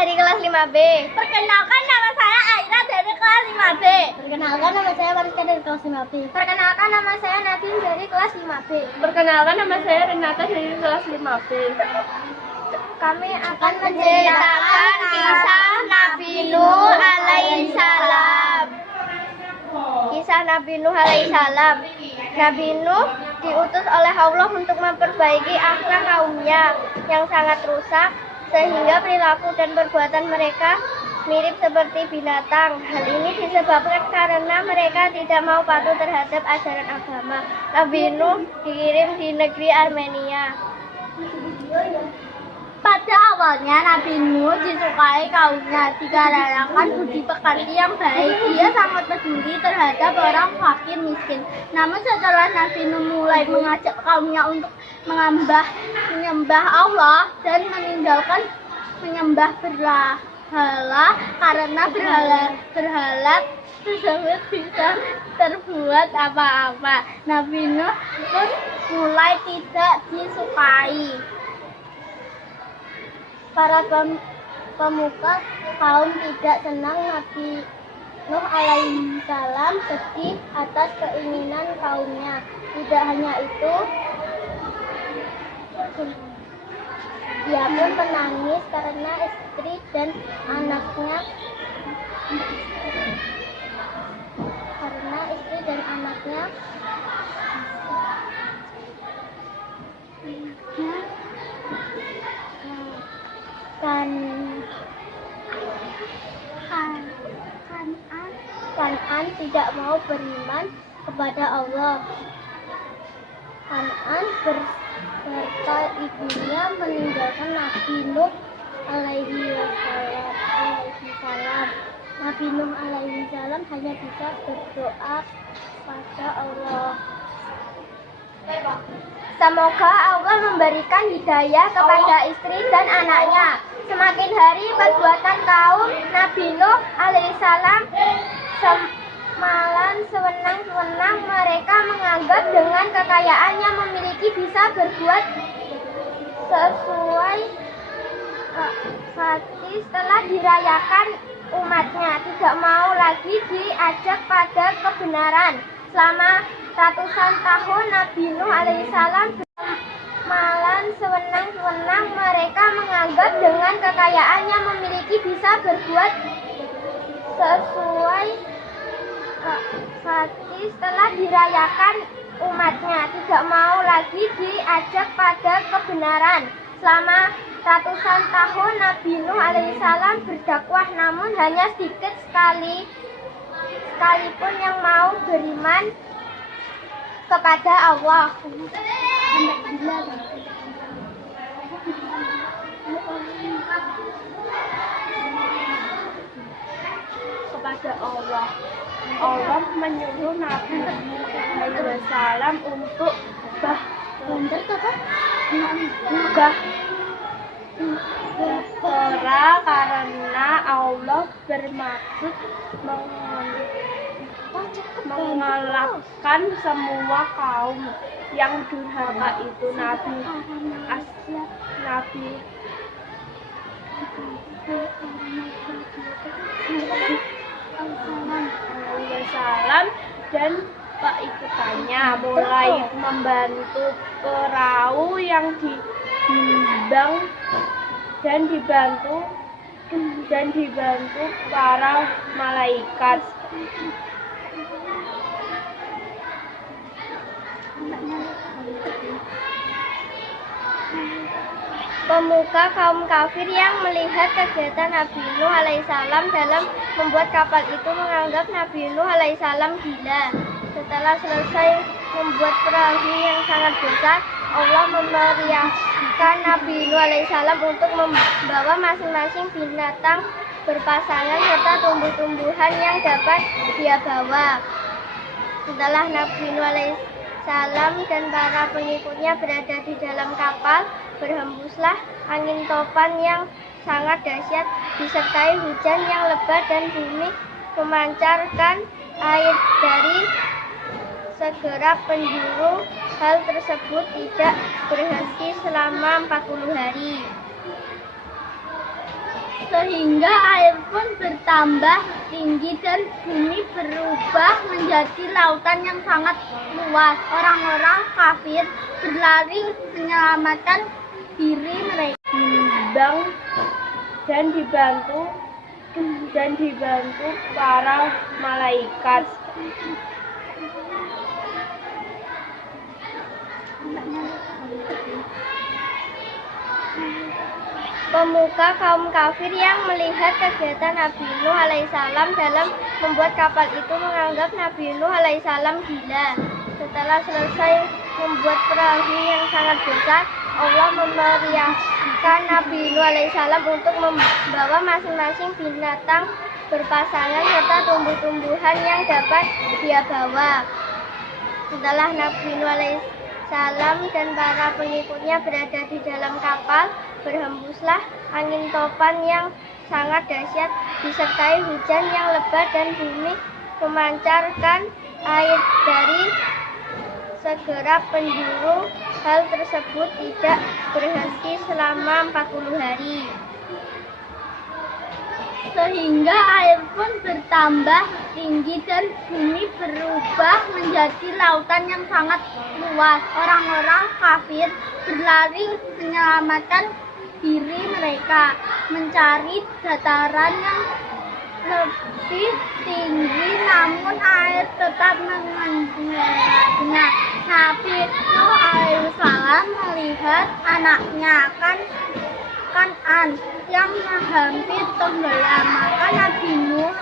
dari kelas 5B. Perkenalkan, nama saya Aira dari kelas 5B. Perkenalkan, nama saya Mariska dari kelas 5B. Perkenalkan, nama saya Nadine dari kelas 5B. Perkenalkan, nama saya Renata dari kelas 5B. Kami akan menceritakan kisah Nabi Nuh alaihissalam. Kisah Nabi Nuh alaihissalam. Nabi Nuh diutus oleh Allah untuk memperbaiki akhlak kaumnya yang sangat rusak, sehingga perilaku dan perbuatan mereka mirip seperti binatang. Hal ini disebabkan karena mereka tidak mau patuh terhadap ajaran agama. Nabi Nuh dikirim di negeri Armenia. Pada awalnya Nabi Nuh disukai kaumnya dikarenakan budi pekerti yang baik. Dia sangat peduli terhadap orang fakir miskin. Namun setelah Nabi Nuh mulai mengajak kaumnya untuk menyembah Allah dan meninggalkan menyembah berhala, karena berhala tersebut bisa terbuat apa-apa, Nabi Nuh pun mulai tidak disukai. Para pemuka kaum tidak senang Nabi Nuh alaihissalam sedih atas keinginan kaumnya. Tidak hanya itu, dia pun menangis karena istri dan anaknya Kan'an tidak mau beriman kepada Allah. Kan'an berserta ibunya meninggalkan Nabi Nuh alaihissalam. Nabi Nuh alaihissalam hanya bisa berdoa pada Allah. Semoga Allah memberikan hidayah kepada istri dan anaknya. Semakin hari perbuatan kaum Nabi Nuh alaihissalam semalan sewenang-wenang. Mereka menganggap dengan kekayaannya memiliki bisa berbuat sesuai hati. Setelah dirayakan, umatnya tidak mau lagi diajak pada kebenaran. Selama ratusan tahun Nabi Nuh alaihissalam semalan sewenang-wenang. Mereka menganggap dengan kekayaannya memiliki bisa berbuat sesuai hati. Setelah dirayakan, umatnya tidak mau lagi diajak pada kebenaran. Selama ratusan tahun Nabi Nuh alaihissalam berdakwah, namun hanya sedikit sekalipun yang mau beriman kepada Allah. Kepada Allah. Allah menyuruh Nabi alaihissalam untuk berdoa karena Allah bermaksud mengalahkan semua kaum yang durhaka itu. Nabi alaihissalam dan keikutannya mulai membantu perahu yang dibimbang dan dibantu para malaikat. Pemuka kaum kafir yang melihat kegiatan Nabi Nuh alaihissalam dalam membuat kapal itu menganggap Nabi Nuh alaihissalam gila. Setelah selesai membuat perahu yang sangat besar, Allah memerintahkan Nabi Nuh alaihissalam untuk membawa masing-masing binatang berpasangan serta tumbuh-tumbuhan yang dapat dia bawa. Setelah Nabi Nuh alaihissalam dan para pengikutnya berada di dalam kapal, berhembuslah angin topan yang sangat dahsyat disertai hujan yang lebat dan bumi memancarkan air dari segera penjuru. Hal tersebut tidak berhenti selama 40 hari. sehingga air pun bertambah tinggi dan bumi berubah menjadi lautan yang sangat luas. Orang-orang kafir berlari menyelamatkan diri mereka. Diundang dan dibantu para malaikat. Pemuka kaum kafir yang melihat kegiatan Nabi Nuh alaihissalam dalam membuat kapal itu menganggap Nabi Nuh alaihissalam gila. Setelah selesai membuat perahu yang sangat besar, Allah memerintahkan Nabi Nuh alaihissalam untuk membawa masing-masing binatang berpasangan serta tumbuh-tumbuhan yang dapat dia bawa. Setelah Nabi Nuh alaihissalam dan para pengikutnya berada di dalam kapal, berhembuslah angin topan yang sangat dahsyat disertai hujan yang lebat dan bumi memancarkan air dari segera penjuru. Hal tersebut tidak berhenti selama 40 hari. Sehingga air pun bertambah tinggi dan bumi berubah menjadi lautan yang sangat luas. Orang-orang kafir berlari menyelamatkan diri mereka, mencari dataran yang lebih tinggi, namun air tetap mengendaranya. Nabi Nuh alaihissalam melihat anaknya Kan'an yang hampir tenggelam, maka Nabi Nuh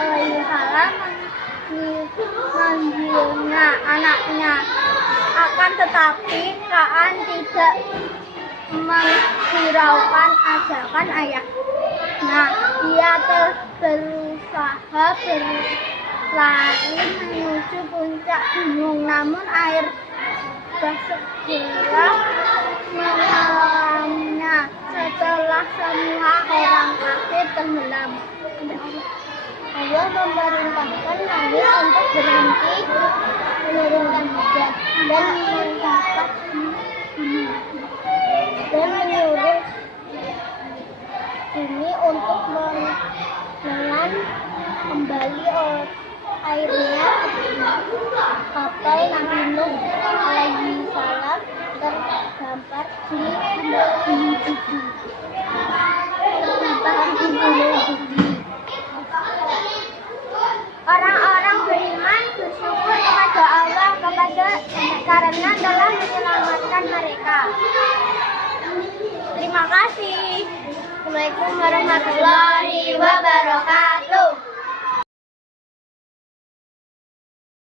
alaihissalam memanggilnya anaknya. Akan tetapi Kan'an tidak menghiraukan ajakan ayahnya. Dia berusaha berlari menuju puncak gunung, namun air segera menelannya. Setelah semua orang kafir tenggelam, Allah memerintahkan langit untuk berhenti menurunkan hujan dan menyuruh bumi untuk menelan kembali airnya. Kapal Nabi Nuh alaihissalam terdampar di bumi. Orang-orang beriman bersyukur kepada Allah karena telah menyelamatkan mereka. terima kasih. Assalamualaikum warahmatullahi wabarakatuh.